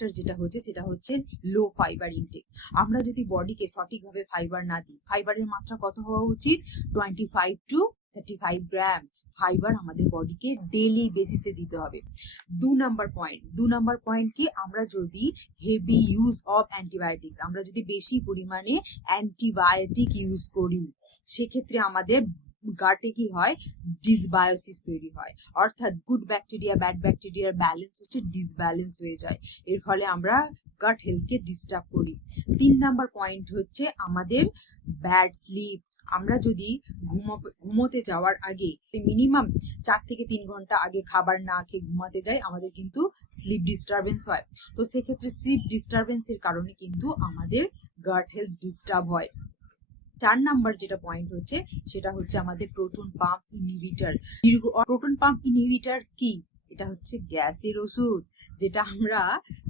Factor যেটা হচ্ছে সেটা হচ্ছে লো ফাইবার ইনটেক। আমরা যদি বডিকে সঠিকভাবে ফাইবার না দিই, ফাইবারের মাত্রা কত হওয়া উচিত? 25 to 35 গ্রাম ফাইবার আমাদের বডিকে ডেইলি বেসিসে দিতে হবে। 2 নাম্বার পয়েন্ট কি, আমরা যদি হেভি ইউজ অফ অ্যান্টিবায়োটিক্স, আমরা যদি বেশি পরিমাণে অ্যান্টিবায়োটিক ইউজ করি, সেক্ষেত্রে আমাদের গাটে কি হয়? ডিসবায়োসিস তৈরি হয়, অর্থাৎ গুড ব্যাকটেরিয়া ব্যাড ব্যাকটেরিয়ার ব্যালেন্স হচ্ছে ডিসব্যালেন্স হয়ে যায়। এর ফলে আমরা গাট হেলথকে ডিস্টার্ব করি। 3 নাম্বার পয়েন্ট হচ্ছে আমাদের ব্যাড স্লিপ। আমরা যদি ঘুমোতে যাওয়ার আগে মিনিমাম 4 থেকে 3 ঘন্টা আগে খাবার না খেয়ে ঘুমাতে যাই, আমাদের কিন্তু স্লিপ ডিস্টারবেন্স হয়। তো সেক্ষেত্রে স্লিপ ডিস্টারবেন্সের কারণে কিন্তু আমাদের গাট হেলথ ডিস্টার্ব হয়। 4 নাম্বার যেটা পয়েন্ট হচ্ছে সেটা হচ্ছে আমাদের proton pump inhibitor. Proton pump inhibitor কি? এটা হচ্ছে গ্যাসের ওষুধ, যেটা আমরা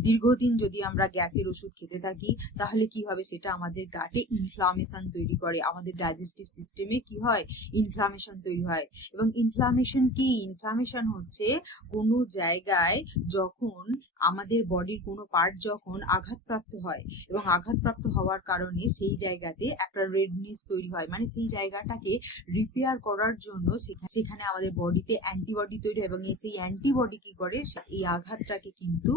দীর্ঘদিন যদি আমরা গ্যাসের ওষুধ খেতে থাকি তাহলে কি হবে? সেটা আমাদের গাটে ইনফ্লামেশন তৈরি করে, আমাদের ডাইজেস্টিভ সিস্টেমে কি হয়? ইনফ্লামেশন তৈরি হয়। এবং ইনফ্লামেশন কি? ইনফ্লামেশন হচ্ছে কোনো জায়গায় যখন আমাদের বডির কোনো পার্ট যখন আঘাতপ্রাপ্ত হয় এবং আঘাতপ্রাপ্ত হওয়ার কারণে সেই জায়গাতে একটা রেডনেস তৈরি হয়, মানে সেই জায়গাটাকে রিপেয়ার করার জন্য সেখানে আমাদের বডিতে অ্যান্টিবডি তৈরি হয়, এবং সেই অ্যান্টিবডি কি করে? এই আঘাতটাকে কিন্তু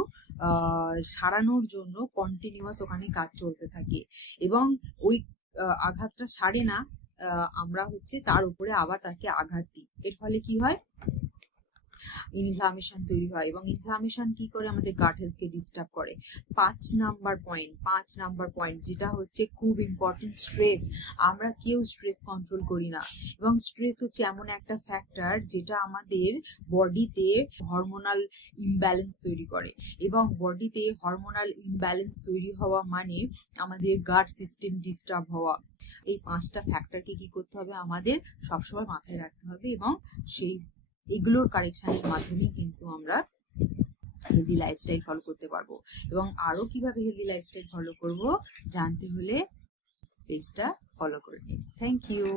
সারানোর জন্য কন্টিনিউয়াস ওখানে কাজ চলতে থাকে, এবং ওই আঘাতটা সারে না, আমরা হচ্ছে তার উপরে আবার তাকে আঘাত দিই। এর ফলে কি হয়? ইনফ্লামেশন তৈরি হয়, এবং ইনফ্লামেশন কি করে? আমাদের গাট হেলথকে ডিস্টার্ব করে। 5 নাম্বার পয়েন্ট যেটা হচ্ছে খুব ইম্পর্টেন্ট, স্ট্রেস। আমরা কেউ স্ট্রেস কন্ট্রোল করি না, এবং স্ট্রেস হচ্ছে এমন একটা ফ্যাক্টর যেটা আমাদের বডিতে হরমোনাল ইমব্যালেন্স তৈরি করে, এবং বডিতে হরমোনাল ইমব্যালেন্স তৈরি হওয়া মানে আমাদের গাট সিস্টেম ডিস্টার্ব হওয়া। এই 5টা ফ্যাক্টরকে কি করতে হবে? আমাদের সবসময় মাথায় রাখতে হবে, এবং এগুলোর কারেকশনের মাধ্যমে কিন্তু আমরা হেলদি লাইফস্টাইল ফলো করতে পারবো। এবং আরো কিভাবে হেলদি লাইফস্টাইল ফলো করব জানতে হলে পেজটা ফলো করে নিন। Thank you.